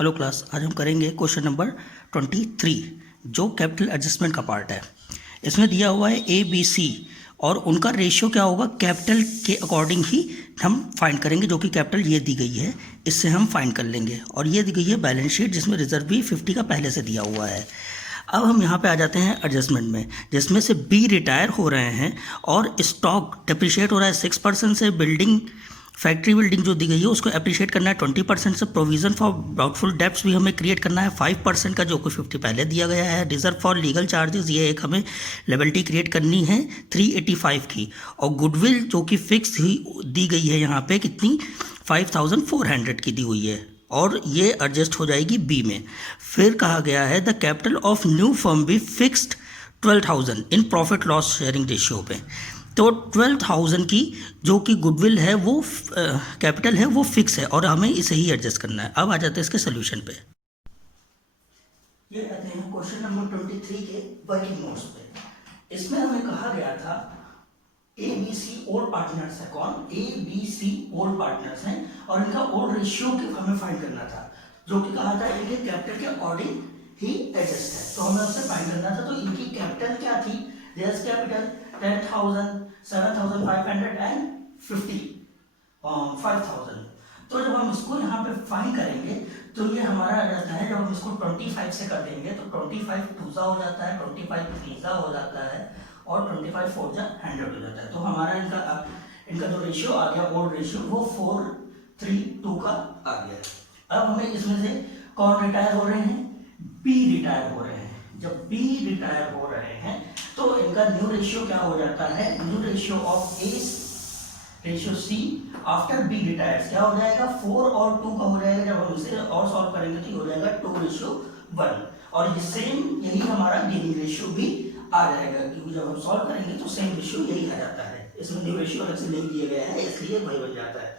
Hello class, आज हम करेंगे क्वेश्चन नंबर 23 जो कैपिटल एडजस्टमेंट का पार्ट है। इसमें दिया हुआ है ए बी सी और उनका रेशियो क्या होगा कैपिटल के अकॉर्डिंग ही हम फाइंड करेंगे, जो कि कैपिटल ये दी गई है इससे हम फाइंड कर लेंगे। और ये दी गई है बैलेंस शीट जिसमें रिजर्व भी 50 का पहले से दिया हुआ है। अब हम यहाँ पे आ जाते हैं एडजस्टमेंट में, जिसमें से बी रिटायर हो रहे हैं और स्टॉक डिप्रिशिएट हो रहा है 6% से। बिल्डिंग फैक्ट्री बिल्डिंग जो दी गई है उसको अप्रिशिएट करना है 20% से। प्रोविजन फॉर डाउटफुल डेब्ट्स भी हमें क्रिएट करना है 5% का, जो कि 50 पहले दिया गया है। रिजर्व फॉर लीगल चार्जेस ये एक हमें लिएबिलिटी क्रिएट करनी है 385 की। और गुडविल जो कि फिक्स ही दी गई है यहाँ पे कितनी 5400 की दी हुई है, और ये एडजस्ट हो जाएगी बी में। फिर कहा गया है the capital of new firm be fixed 12,000 in profit loss sharing ratio पे। तो 12,000 की जो कि गुडविल है वो कैपिटल है वो फिक्स है और हमें इसे ही एडजस्ट करना है। अब आ जाते हैं इसके सोल्यूशन पे। ये आते हैं क्वेश्चन नंबर 23 के वर्किंग नोट्स पे। इसमें हमें कहा गया था A B C old partners है। कौन? A B C old partners हैं और इनका ओल्ड रेशियो हमें फाइंड करना था, जो कि कहा था इनके कैपिटल के अकॉर्डिंग ही एडजस्ट है। तो हमें उससे फाइंड करना था। तो इनकी कैपिटल क्या थी? Theirs capital 10,000, 7,500 and 5,000। तो जब हम इसको यहाँ पे फाइंड करेंगे तो ये हमारा आ जाता है, जब हम इसको 25 से कर देंगे तो 25 टूजा हो जाता है, 25 थ्रीजा हो जाता है और 25 फोरजा 100 हो जाता है। तो हमारा इनका जो रेशियो आ गया ओल्ड रेशियो वो 4:3:2 का आ गया। अब हमें इसमें से कौन रिटायर हो रहे हैं? बी रिटायर हो रहे हैं। जब बी रिटायर हो रहे हैं तो इनका न्यू रेशियो क्या हो जाता है? New ratio of A ratio C after B retires क्या हो जाएगा? 4 और 2 का हो जाएगा। जब हम इसे और सॉल्व करेंगे तो ये हो जाएगा 2:1। और ये सेम यही हमारा गेनिंग रेशियो भी आ जाएगा, क्योंकि जब हम सॉल्व करेंगे तो सेम रेशियो यही आ जाता है। इसमें न्यू रेशियो अलग से नहीं दिया गया है इसलिए वही बन जाता है।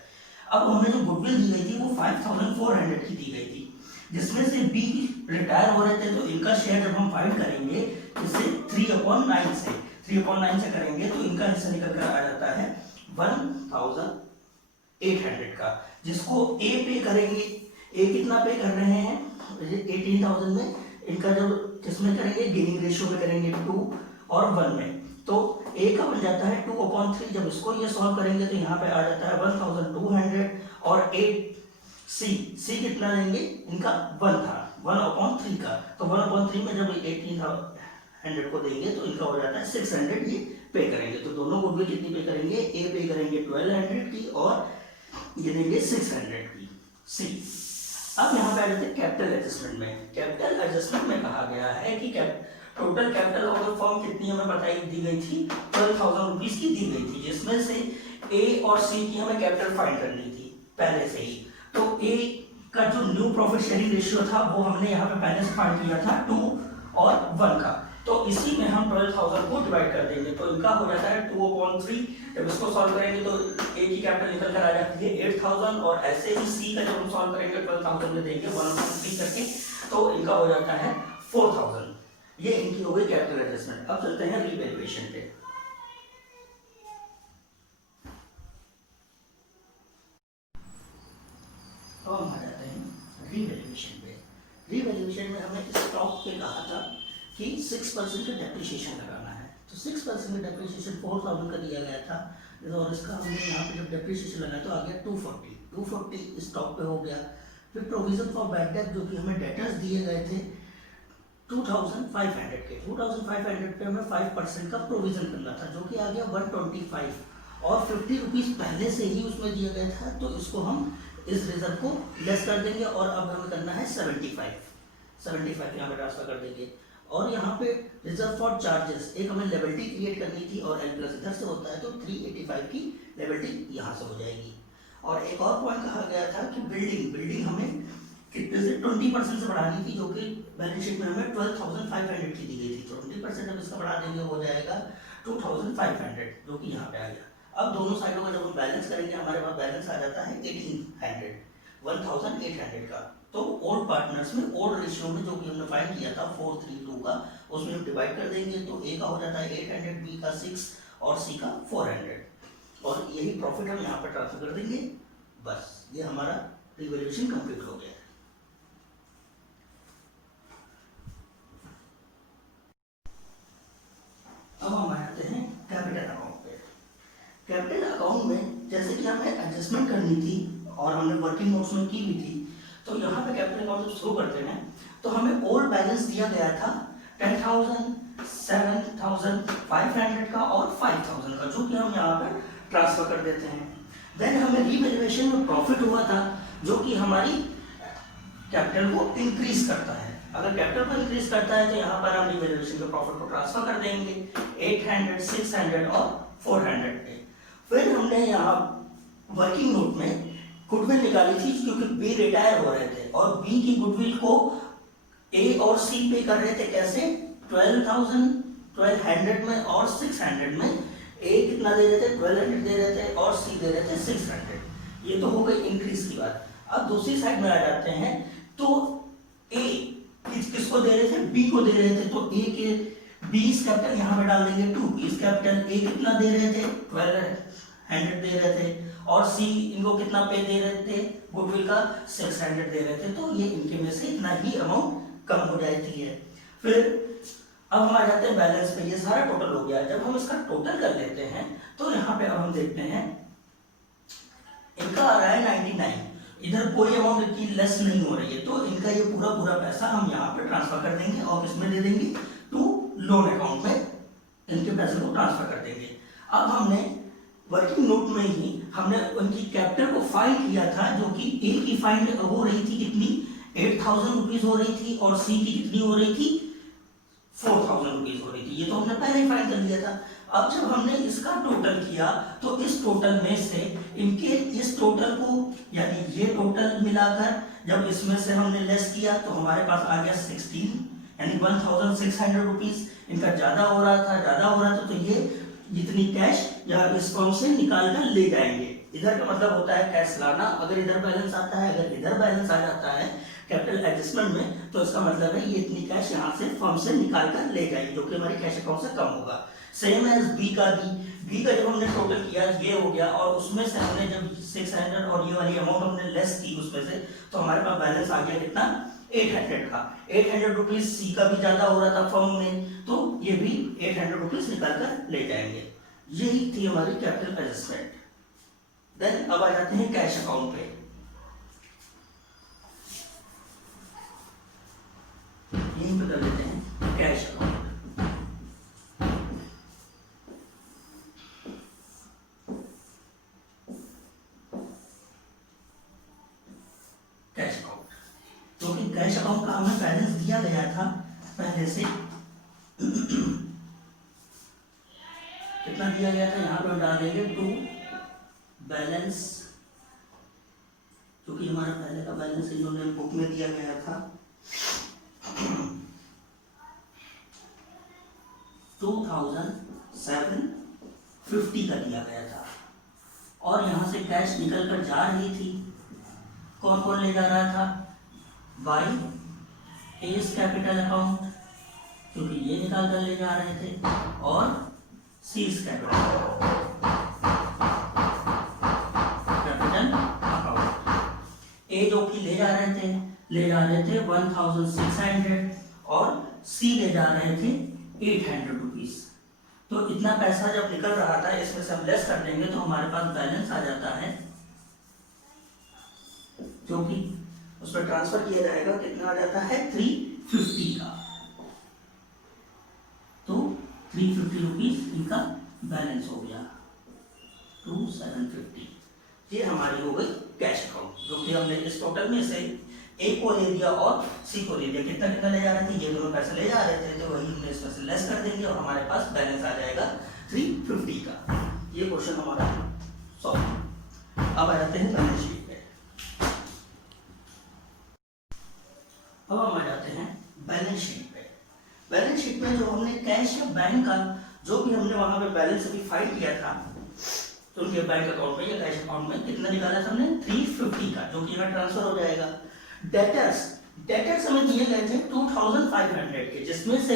अब हमें जो गुडविल दी गई थी वो 5,400 की दी गई थी, जिसमें से बी रिटायर हो रहे थे। तो इनका शेयर जब हम फाइंड करेंगे इससे 3/9 से करेंगे तो इनका हिस्सा निकल कर आ जाता है 1,800 का, जिसको ए पे करेंगे। ए कितना पे कर रहे हैं? 18,000 में। इनका जब किसमें करेंगे? गेनिंग रेशियो में करेंगे 2 और 1 में। तो ए का बन जाता है 2/3। जब इसको ये सॉल्व करेंगे तो यहाँ पे आ जाता है 1,200 और 8 सी कितना लेंगे? इनका 1 था 1/3 का। तो 1/3 में जब 18,000 को देंगे तो इनका हो जाता है 600 ये पे करेंगे। तो दोनों गुडविल कितनी पे करेंगे? ए पे करेंगे 1200 की और ये देंगे 600 की सी। अब यहाँ पे आ जाते हैं कैपिटल एडजस्टमेंट में। कैपिटल एडजस्टमेंट में कहा गया है कि total capital of the firm कितनी हमें बताई दी गई थी? 12,000 रुपीज की दी गई थी, जिसमें से ए और सी की हमें कैपिटल फाइंड करनी थी पहले से ही। तो ए का जो न्यू प्रॉफिट शेयरिंग रेशियो था वो हमने यहाँ पे पहले से फाइंड किया था 2 और 1 का। तो इसी में हम 12,000 को डिवाइड कर देंगे तो इनका हो जाता है 2/3। जब इसको सॉल्व करेंगे तो ए की कैपिटल निकल कर आ जाती है 8,000 और ऐसे ही सी का जब हम सॉल्व करेंगे 12,000 में देंगे 1/3 करके तो इनका हो जाता है 4,000। ये इनकी हो गई कैपिटल एडजस्टमेंट। अब चलते हैं रीवैल्यूएशन पे। तो हम आ जाते हैं रीवैल्यूएशन पे। रीवैल्यूएशन में हमें स्टॉक पे कहा था कि 6% का डेप्रिसिएशन लगाना है। तो 6% का डेप्रिसिएशन 4,000 का दिया गया था और इसका हमने यहाँ पे जब डेप्रिसिएशन लगाया तो आ गया 240 स्टॉक पे हो गया। फिर प्रोविजन फॉर बैड डेट जो कि हमें डेटर्स दिए गए थे 2,500 के। 2,500 पे हमें 5% का प्रोविजन करना था, जो कि आ गया 125 और 50 रुपीज पहले से ही उसमें दिया गया था। तो इसको हम इस रिजर्व को लेस कर देंगे और अब हमें करना है 75 यहाँ पे ट्रांसफर कर देंगे। और यहाँ पे रिजर्व फॉर चार्जेस एक हमें लेबिलिटी क्रिएट करनी थी और एल प्लस इधर से होता है तो 385 की लेबिलिटी यहाँ से हो जाएगी। और एक और पॉइंट कहा गया था कि बिल्डिंग हमें कितने से 20% से बढ़ानी थी, जो कि बैलेंस शीट में हमें 12,500 की दी गई थी। 20% अब इसका बढ़ा देंगे हो जाएगा 2,500, जो कि यहाँ पे आ गया। अब दोनों साइडों का जब हम बैलेंस करेंगे हमारे पास बैलेंस आ जाता है 1,800 का। तो ओल्ड पार्टनर्स में ओल्ड रेशियो में जो कि हमने फाइंड किया था 4:3:2 का, उसमें हम डिवाइड कर देंगे तो ए का हो जाता है 800, बी का 6 और सी का 400 और यही प्रॉफिट हम यहाँ पर ट्रांसफर कर देंगे। बस ये हमारा रिवैल्यूएशन कंप्लीट हो गया है। से जब हमें एडजस्टमेंट करनी थी और हमने वर्किंग नोट्स में की भी थी, तो यहाँ पे कैपिटल अकाउंट जब शुरू करते हैं तो हमें ओल्ड बैलेंस दिया गया था 10,000, 7,500 का और 5,000 का, जो कि हम यहाँ पे ट्रांसफर कर देते हैं। देन हमें रीवैल्यूएशन में प्रॉफिट हुआ था, जो कि हमारी कैपिटल को इंक्रीज करता है। अगर कैपिटल को इंक्रीज करता है तो यहाँ पर हम रीवैल्यूएशन के प्रॉफिट को ट्रांसफर कर देंगे 800, 600 और 400 पे। फिर हमने यहाँ वर्किंग नोट में गुडविल निकाली थी, क्योंकि बी रिटायर हो रहे थे और बी की गुडविल को ए और सी पे कर रहे थे। कैसे? 12,100 में और 600 में। ए कितना दे रहे थे? 1200 दे रहे थे और सी दे रहे थे 600। ये तो हो गई इंक्रीज की बात। अब दूसरी साइड में आ जाते हैं, तो ए किसको दे रहे थे? बी को दे रहे थे, तो ए के बीस कैपिटल यहाँ पे डाल देंगे 2 बीस कैपिटल। ए कितना दे रहे थे? 1200 दे रहे थे और सी इनको कितना पे दे रहे थे? गुडविल का 600 दे रहे थे। तो ये इनके में से इतना ही अमाउंट कम हो जाती है। फिर अब हम आ जाते हैं बैलेंस पे। ये सारा टोटल हो गया। जब हम इसका टोटल कर लेते हैं तो यहाँ पे अब हम देखते हैं इनका आ रहा है 99, इधर कोई अमाउंट की लेस नहीं हो रही है, तो इनका ये पूरा पूरा पैसा हम यहाँ पे ट्रांसफर कर देंगे और इसमें दे देंगे टू लोन अकाउंट में, इनके पैसे को ट्रांसफर कर देंगे। अब हमने वर्किंग नोट में ही हमने उनकी कैपिटल को फाइंड किया था, जो कि ए की फाइंड हो रही थी कितनी? 8,000 रुपीज हो रही थी और सी की कितनी हो रही थी? 4,000 रुपीज हो रही थी। ये तो हमने पहले ही फाइंड कर लिया था। अब जब हमने इसका टोटल किया तो इस टोटल में से इनके इस टोटल को, यानी ये टोटल मिलाकर जब इसमें से हमने लेस किया तो हमारे पास आ गया 16, यानी 1,600 रुपीज। इनका ज्यादा हो रहा था, तो ये जितनी कैश या इस फॉर्म से निकाल कर ले जाएंगे। इधर का मतलब होता है कैश लाना। अगर इधर बैलेंस आता है, अगर इधर बैलेंस आ जाता है कैपिटल एडजस्टमेंट में, तो इसका मतलब है ये इतनी कैश यहाँ से फर्म से निकाल कर ले जाएंगे, जो कि हमारी कैश अकाउंट से कम होगा। सेम एज बी का जब हमने टोटल किया ये हो गया, और उसमें से हमने जब 600 और ये वाली अमाउंट हमने लेस की उसमें से, तो हमारे पास बैलेंस आ गया कितना? 800 का। 800 रुपीज सी का भी ज्यादा हो रहा था फर्म में, तो ये भी 800 रुपीज निकाल कर ले जाएंगे। यही थी हमारी कैपिटल एडजस्टमेंट। देन अब आ जाते हैं कैश अकाउंट पे। यहीं पे कर लेते हैं कैश अकाउंट। कैश अकाउंट, क्योंकि कैश अकाउंट का हमें बैलेंस दिया गया था पहले से। कितना दिया गया था? यहाँ पे हम डाल देंगे टू बैलेंस, क्योंकि हमारा पहले का बैलेंस इन्होंने बुक में दिया गया था 2,750 का दिया गया था, और यहाँ से कैश निकल कर जा रही थी। कौन कौन ले जा रहा था? बाई एस कैपिटल अकाउंट, क्योंकि ये निकाल कर ले जा रहे थे, और सीज कैपिटल अकाउंट। ए जो कि ले जा रहे थे 1,600 और सी ले जा रहे थे 800 रुपीज। तो इतना पैसा जब निकल रहा था, इसमें से हम लेस कर देंगे तो हमारे पास बैलेंस आ जाता है, जो कि उस पर ट्रांसफर किया जाएगा। कितना आ जाता है? 350 का। तो 350 रुपीज इनका बैलेंस हो गया 2,750। ये हमारी हो गई कैश अकाउंट, जो कि हमने इस टोटल में से ए को ले दिया और सी को ले दिया। कितना कितना ले जा रहे थे? ये दोनों पैसे ले जा रहे थे, तो वही हमने इसमें से लेस कर देंगे और हमारे पास बैलेंस आ जाएगा 350 का। ये क्वेश्चन हमारा सॉल्व। अब आ जाते हैं बैलेंस शीट पे। अब हम आ जाते हैं बैलेंस शीट पे। बैलेंस शीट में जो हमने कैश या बैंक का जो भी हमने वहां पे बैलेंस अभी फाइंड किया था, तो उनके बैंक अकाउंट में या कैश अकाउंट में कितना निकाला था हमने? 350 का, जो कि यहाँ ट्रांसफर हो जाएगा। डेटर्स हमें दिए गए थे 2,500 के, जिसमें से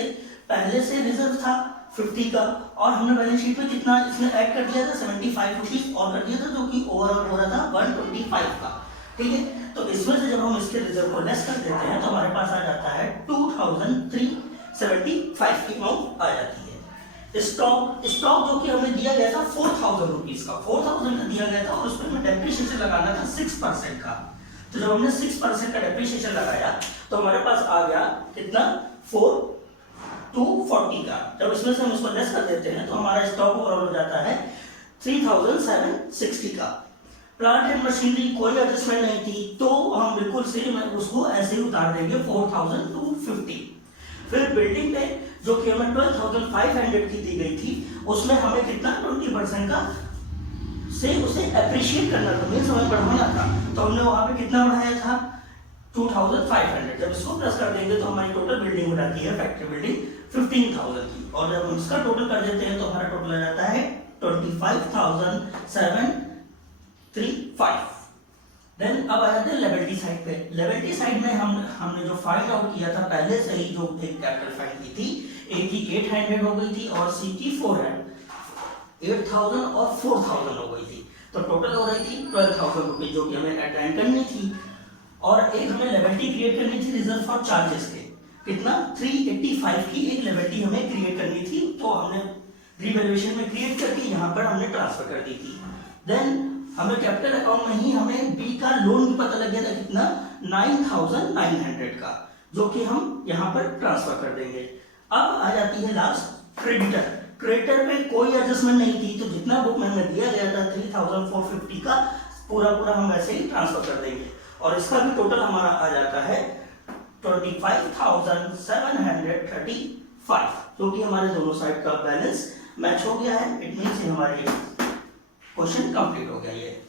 पहले से रिजर्व था 50 का, और हमने बैलेंस शीट में कितना इसमें ऐड कर दिया था? 75 रुपीज और कर दिया था, जो कि ओवरऑल हो रहा था 125 का। ठीक है, तो इसमें से जब हम इसके रिजर्व को लेस कर देते हैं तो हमारे पास आ जाता है 2,375 की अमाउंट आ जाती है। स्टॉक स्टॉक जो कि हमें दिया गया था 4000 रुपीज का, 4000 का दिया गया था और उस पर हमें डेप्रिसिएशन लगाना था 6% का। तो जब हमने 6% का डेप्रिसिएशन लगाया तो हमारे पास आ गया कितना 4240 का। जब इसमें से हम इसको लेस कर देते हैं तो हमारा स्टॉक ओवरऑल हो जाता है 3760 का। प्लांट एंड मशीनरी कोई एडजस्टमेंट नहीं थी तो हम बिल्कुल सेम उसको ऐसे ही उतार देंगे 4250। फिर बिल्डिंग पे जो कि हमें 12,500 की दी गई थी उसमें हमें कितना 20% का से उसे अप्रिशिएट करना था, मीन्स हमें बढ़ाना था। तो हमने वहां पे कितना बढ़ाया था 2500। जब इसको प्लस कर देंगे तो हमारी टोटल बिल्डिंग हो जाती है फैक्ट्री बिल्डिंग 15,000 की। और जब हम इसका टोटल कर देते हैं तो हमारा टोटल आ जाता है 25,735। देन अब आ जाते हैं लेबिलिटी साइड पे। लेबिलिटी साइड में हमने जो फाइंड आउट किया था पहले से ही, जो एक कैपिटल फाइंड की थी, ए की 800 हो गई थी और सी की 8000 और 4000 हो गई थी। तो टोटल हो रही थी 12,000 रुपीज जो कि हमें अटेंड करनी थी। और एक हमें लेबिलिटी क्रिएट करनी थी रिजर्व फॉर चार्जेस के, कितना 385 की एक लेबिलिटी हमें क्रिएट करनी थी। तो हमने रिवैल्यूएशन में क्रिएट करके यहाँ पर हमने ट्रांसफर कर दी थी। देन हमें कैपिटल अकाउंट में ही हमें बी का लोन भी पता लग गया था कितना 9,900 का, जो कि हम यहाँ पर ट्रांसफर कर देंगे। अब आ जाती है लास्ट क्रेडिटर। क्रेडिटर पे कोई एडजस्टमेंट नहीं थी तो जितना बुक में हमें दिया गया था 3,450 का पूरा हम वैसे ही ट्रांसफर कर देंगे। और इसका भी टोटल हमारा आ जाता है 25,735, जो कि हमारे दोनों साइड का बैलेंस मैच हो गया है। इट मीन्स हमारे क्वेश्चन कंप्लीट हो गया ये।